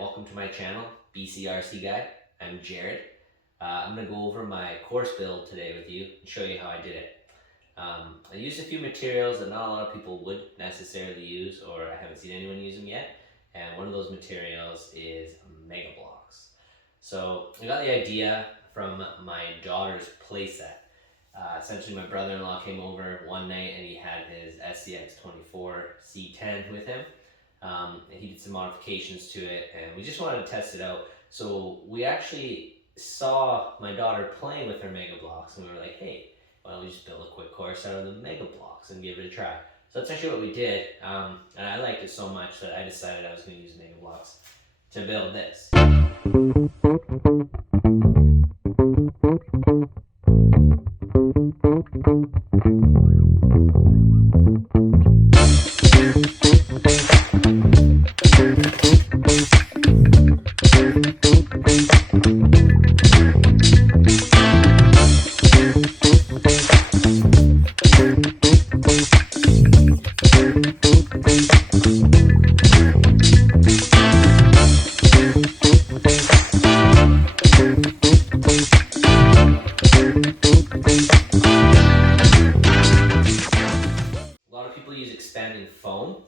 Welcome to my channel, BCRC Guy. I'm Jared. I'm going to go over my course build today with you and show you how I did it. I used a few materials that not a lot of people would necessarily use, or I haven't seen anyone use them yet. And one of those materials is MEGABLOCKS. So I got the idea from my daughter's playset. Essentially, my brother-in-law came over one night and he had his SCX24 C10 with him. He did some modifications to it and we just wanted to test it out. So we actually saw my daughter playing with her MEGABLOCKS and we were like, hey, why don't we just build a quick course out of the MEGABLOCKS and give it a try. So that's actually what we did, and I liked it so much that I decided I was going to use MEGABLOCKS to build this. A lot of people use expanding foam,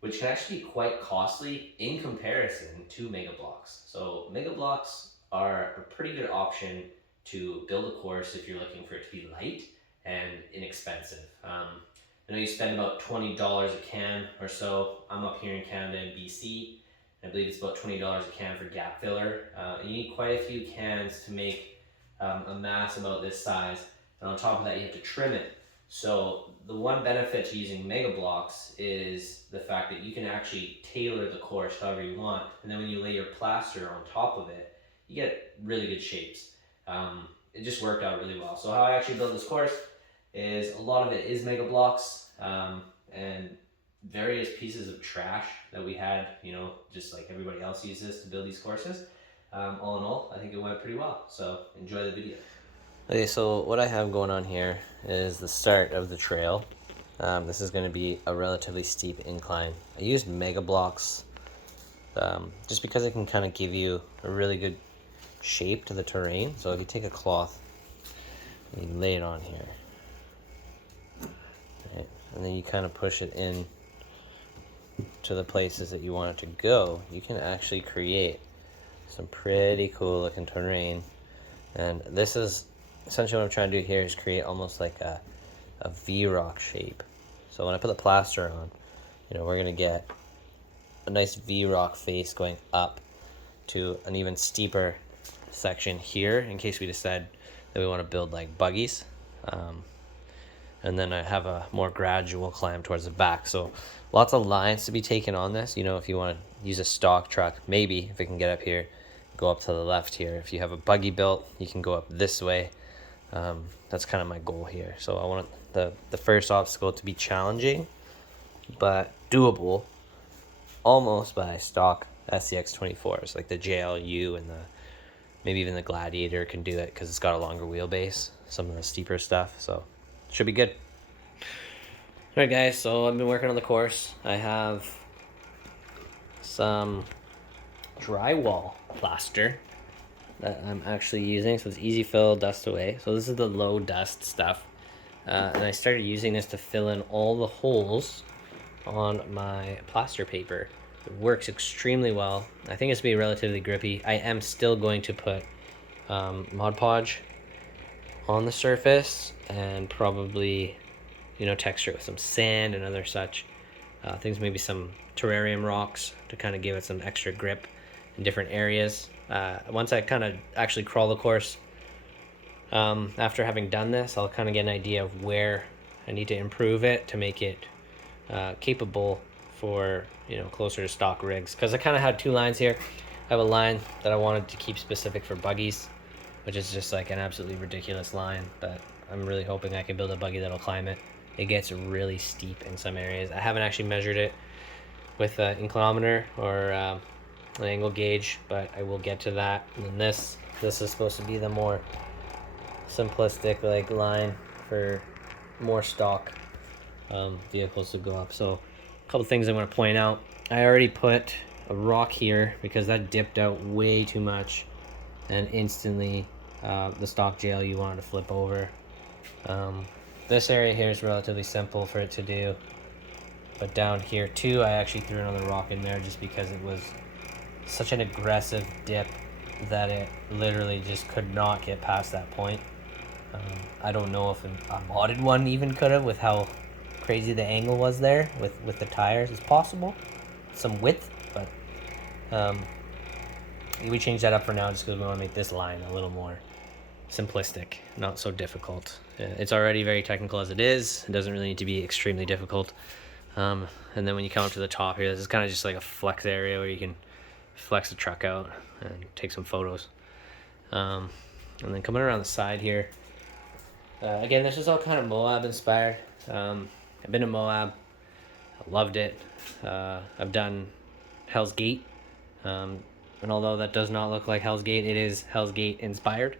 which can actually be quite costly in comparison to MEGABLOCKS. So MEGABLOCKS are a pretty good option to build a course if you're looking for it to be light and inexpensive. I know you spend about $20 a can or so. I'm up here in Canada in BC. I believe it's about $20 a can for gap filler. You need quite a few cans to make a mass about this size. And on top of that, you have to trim it. So the one benefit to using MEGABLOCKS is the fact that you can actually tailor the course however you want. And then when you lay your plaster on top of it, you get really good shapes. It just worked out really well. So how I actually built this course is a lot of it is MEGABLOCKS and various pieces of trash that we had, just like everybody else uses to build these courses. All in all, I think it went pretty well. So enjoy the video. Okay, so what I have going on here is the start of the trail. This is going to be a relatively steep incline. I used MEGABLOCKS just because it can kind of give you a really good shape to the terrain. So if you take a cloth and you lay it on here, right, and then you kind of push it in to the places that you want it to go, you can actually create some pretty cool looking terrain. And this is essentially what I'm trying to do here is create almost like a V-rock shape. So when I put the plaster on, we're going to get a nice V-rock face going up to an even steeper section here in case we decide that we want to build like buggies. And then I have a more gradual climb towards the back. So lots of lines to be taken on this. If you want to use a stock truck, maybe if it can get up here, go up to the left here. If you have a buggy built, you can go up this way. That's kind of my goal here. So I want the first obstacle to be challenging, but doable, almost by stock SCX24s, like the JLU and maybe even the Gladiator can do it because it's got a longer wheelbase, some of the steeper stuff, so should be good. Alright guys, so I've been working on the course. I have some drywall plaster that I'm actually using, so it's easy fill, dust away. So this is the low dust stuff, and I started using this to fill in all the holes on my plaster paper. It works extremely well. I think it's going to be relatively grippy. I am still going to put Mod Podge on the surface and probably texture it with some sand and other such things, maybe some terrarium rocks to kind of give it some extra grip in different areas. Once I kind of actually crawl the course, after having done this, I'll kind of get an idea of where I need to improve it to make it capable for closer to stock rigs, because I kind of had two lines here. I have a line that I wanted to keep specific for buggies, which is just like an absolutely ridiculous line that I'm really hoping I can build a buggy that'll climb it. It gets really steep in some areas. I haven't actually measured it with an inclinometer or an angle gauge, but I will get to that. And then this is supposed to be the more simplistic like line for more stock vehicles to go up. So a couple things I want to point out. I already put a rock here because that dipped out way too much, and instantly the stock JLU wanted to flip over. This area here is relatively simple for it to do, but down here too, I actually threw another rock in there just because it was such an aggressive dip that it literally just could not get past that point. I don't know if a modded one even could have, with how crazy the angle was there with the tires. It's possible, some width, but we changed that up for now just because we want to make this line a little more simplistic, not so difficult. It's already very technical as it is. It doesn't really need to be extremely difficult. And then when you come up to the top here, this is kind of just like a flex area where you can flex the truck out and take some photos. And then coming around the side here, again, this is all kind of Moab inspired. I've been to Moab, I loved it. I've done Hell's Gate, and although that does not look like Hell's Gate, it is Hell's Gate inspired,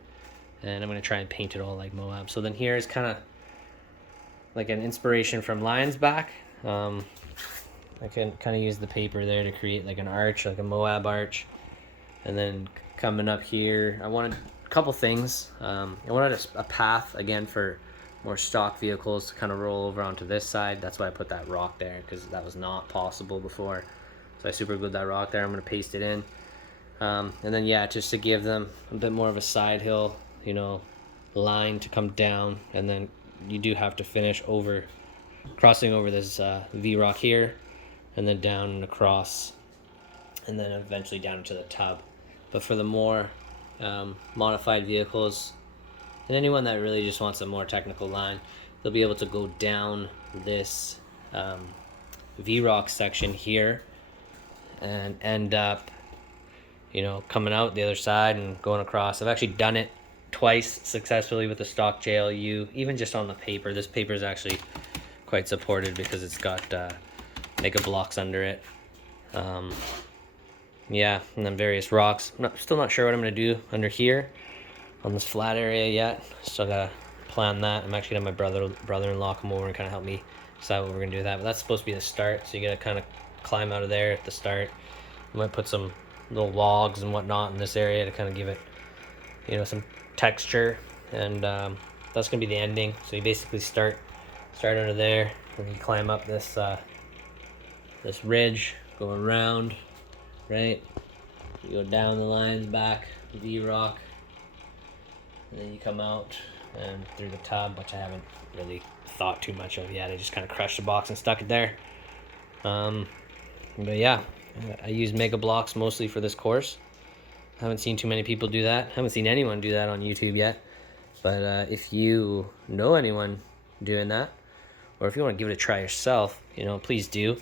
and I'm going to try and paint it all like Moab. So then here is kind of like an inspiration from Lion's Back. I can kind of use the paper there to create like an arch, like a Moab arch. And then coming up here, I wanted a couple things. I wanted a path, again, for more stock vehicles to kind of roll over onto this side. That's why I put that rock there, because that was not possible before. So I super glued that rock there. I'm going to paste it in. And then, yeah, just to give them a bit more of a side hill, you know, line to come down. And then you do have to finish over, crossing over this V-rock here, and then down and across, and then eventually down to the tub. But for the more modified vehicles, and anyone that really just wants a more technical line, they'll be able to go down this V-rock section here and end up, you know, coming out the other side and going across. I've actually done it twice successfully with the stock JLU, even just on the paper. This paper is actually quite supported because it's got MEGABLOCKS under it. Yeah, and then various rocks. Still not sure what I'm going to do under here on this flat area yet. Still got to plan that. I'm actually going to have my brother-in-law come over and kind of help me decide what we're going to do with that. But that's supposed to be the start, so you got to kind of climb out of there at the start. I might put some little logs and whatnot in this area to kind of give it, you know, some texture. And that's going to be the ending. So you basically start under there, and you climb up this this ridge, go around, right? You go down the lines back, V-rock, and then you come out and through the tub, which I haven't really thought too much of yet. I just kind of crushed the box and stuck it there. But yeah, I use MEGABLOCKS mostly for this course. Haven't seen too many people do that. Haven't seen anyone do that on YouTube yet. But if you know anyone doing that, or if you want to give it a try yourself, you know, please do.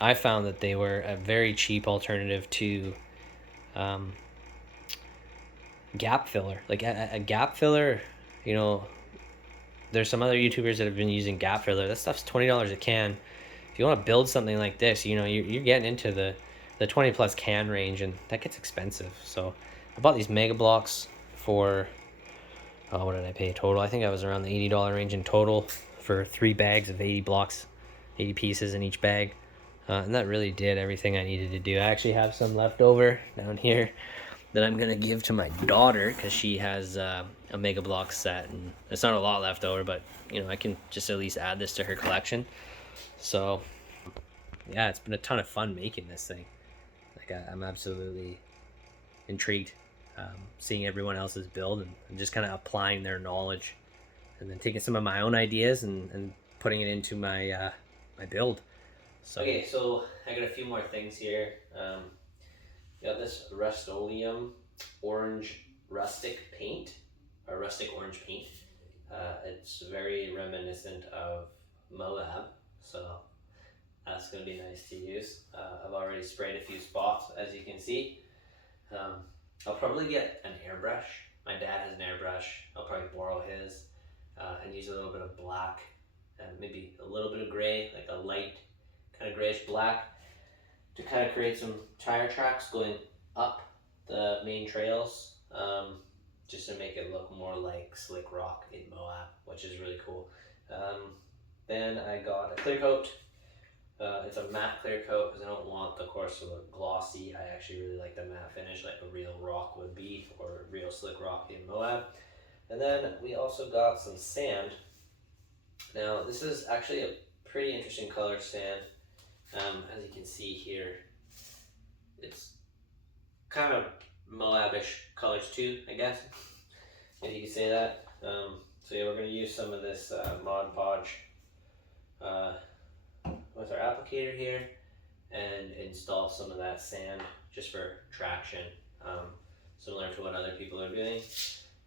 I found that they were a very cheap alternative to gap filler. Like a gap filler, you know, there's some other YouTubers that have been using gap filler. That stuff's $20 a can. If you want to build something like this, you know, you're getting into the 20 plus can range, and that gets expensive. So I bought these MEGABLOCKS for, oh, what did I pay total? I think I was around the $80 range in total for 3 bags of 80 blocks, 80 pieces in each bag. And that really did everything I needed to do. I actually have some left over down here that I'm going to give to my daughter because she has a MEGABLOCKS set. And it's not a lot left over, but, you know, I can just at least add this to her collection. So, yeah, it's been a ton of fun making this thing. Like, I'm absolutely intrigued seeing everyone else's build and just kind of applying their knowledge and then taking some of my own ideas and putting it into my my build. So okay, so I got a few more things here. Got this Rust-Oleum orange rustic paint, or rustic orange paint. It's very reminiscent of Moab, so that's going to be nice to use. I've already sprayed a few spots, as you can see. I'll probably get an airbrush. My dad has an airbrush. I'll probably borrow his and use a little bit of black and maybe a little bit of gray, like a light kind of grayish black, to kind of create some tire tracks going up the main trails, just to make it look more like slick rock in Moab, which is really cool. Then I got a clear coat It's a matte clear coat because I don't want the course to look glossy. I actually really like the matte finish like a real rock would be, or real slick rock in Moab. And then we also got some sand. Now this is actually a pretty interesting color sand. As you can see here, it's kind of Moabish colors too, I guess, if you can say that. So yeah, we're going to use some of this Mod Podge with our applicator here and install some of that sand just for traction, similar to what other people are doing.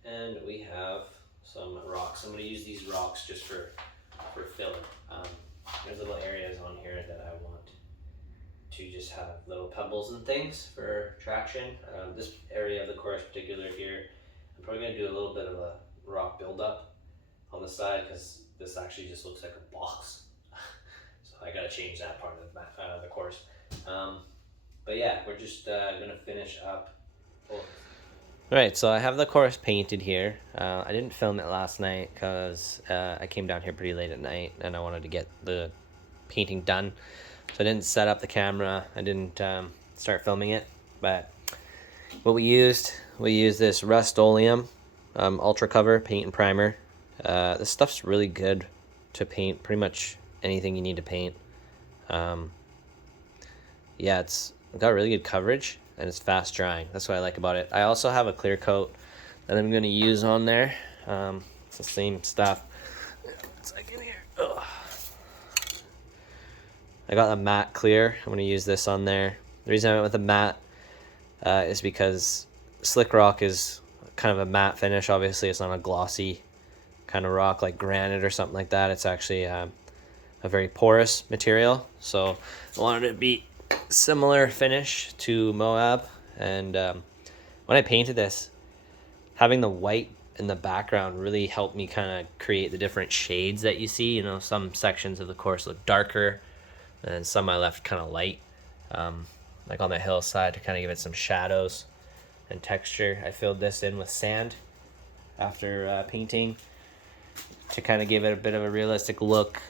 And we have some rocks. I'm going to use these rocks just for filling. There's little areas on here that I want to just have little pebbles and things for traction. This area of the course particular here, I'm probably going to do a little bit of a rock buildup on the side because this actually just looks like a box. So I got to change that part of the course. But yeah, we're just going to finish up. Alright, so I have the course painted here. I didn't film it last night because I came down here pretty late at night and I wanted to get the painting done. So I didn't set up the camera. I didn't start filming it. But what we used this Rust-Oleum Ultra Cover paint and primer. This stuff's really good to paint pretty much anything you need to paint. Yeah, it's got really good coverage and it's fast drying. That's what I like about it. I also have a clear coat that I'm going to use on there. It's the same stuff. It's like in here. Ugh. I got a matte clear. I'm going to use this on there. The reason I went with the matte is because slick rock is kind of a matte finish. Obviously, it's not a glossy kind of rock like granite or something like that. It's actually a very porous material. So I wanted it to be similar finish to Moab. And when I painted this, having the white in the background really helped me kind of create the different shades that you see. You know, some sections of the course look darker and some I left kind of light, like on the hillside to kind of give it some shadows and texture. I filled this in with sand after painting to kind of give it a bit of a realistic look.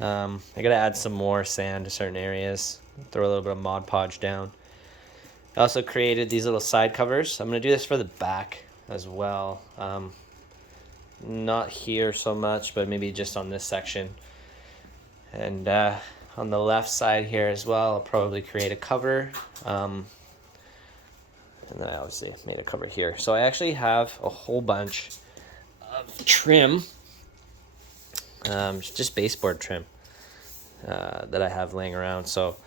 I gotta add some more sand to certain areas, throw a little bit of Mod Podge down. I also created these little side covers. I'm gonna do this for the back as well. Not here so much, but maybe just on this section. And on the left side here as well, I'll probably create a cover. And then I obviously made a cover here. So I actually have a whole bunch of trim, just baseboard trim that I have laying around. So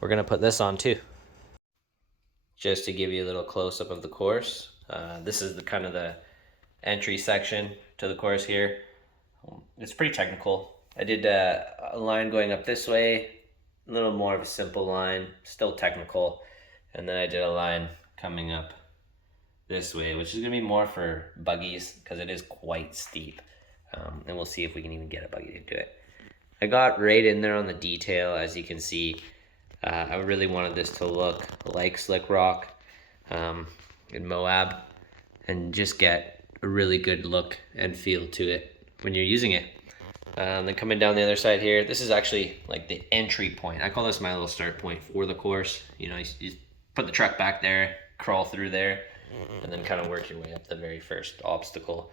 we're gonna put this on too. Just to give you a little close-up of the course. This is the kind of the entry section to the course here. It's pretty technical. I did a line going up this way, a little more of a simple line, still technical. And then I did a line coming up this way, which is gonna be more for buggies because it is quite steep. And we'll see if we can even get a buggy to do it. I got right in there on the detail, as you can see. I really wanted this to look like slick rock in Moab and just get a really good look and feel to it when you're using it. Then coming down the other side here, this is actually like the entry point. I call this my little start point for the course. You know, you put the truck back there, crawl through there, and then kind of work your way up the very first obstacle.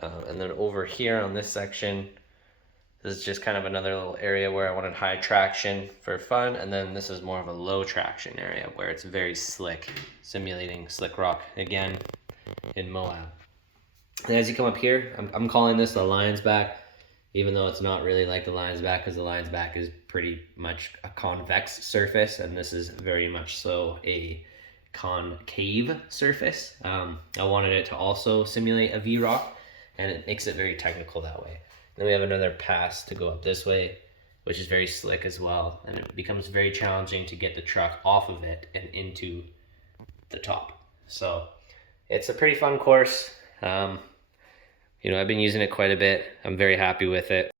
And then over here on this section, this is just kind of another little area where I wanted high traction for fun. And then this is more of a low traction area where it's very slick, simulating slick rock, again, in Moab. And as you come up here, I'm calling this the Lion's Back, even though it's not really like the Lion's Back because the Lion's Back is pretty much a convex surface. And this is very much so a concave surface. I wanted it to also simulate a V-rock, and it makes it very technical that way. Then we have another pass to go up this way, which is very slick as well. And it becomes very challenging to get the truck off of it and into the top. So it's a pretty fun course. You know, I've been using it quite a bit. I'm very happy with it.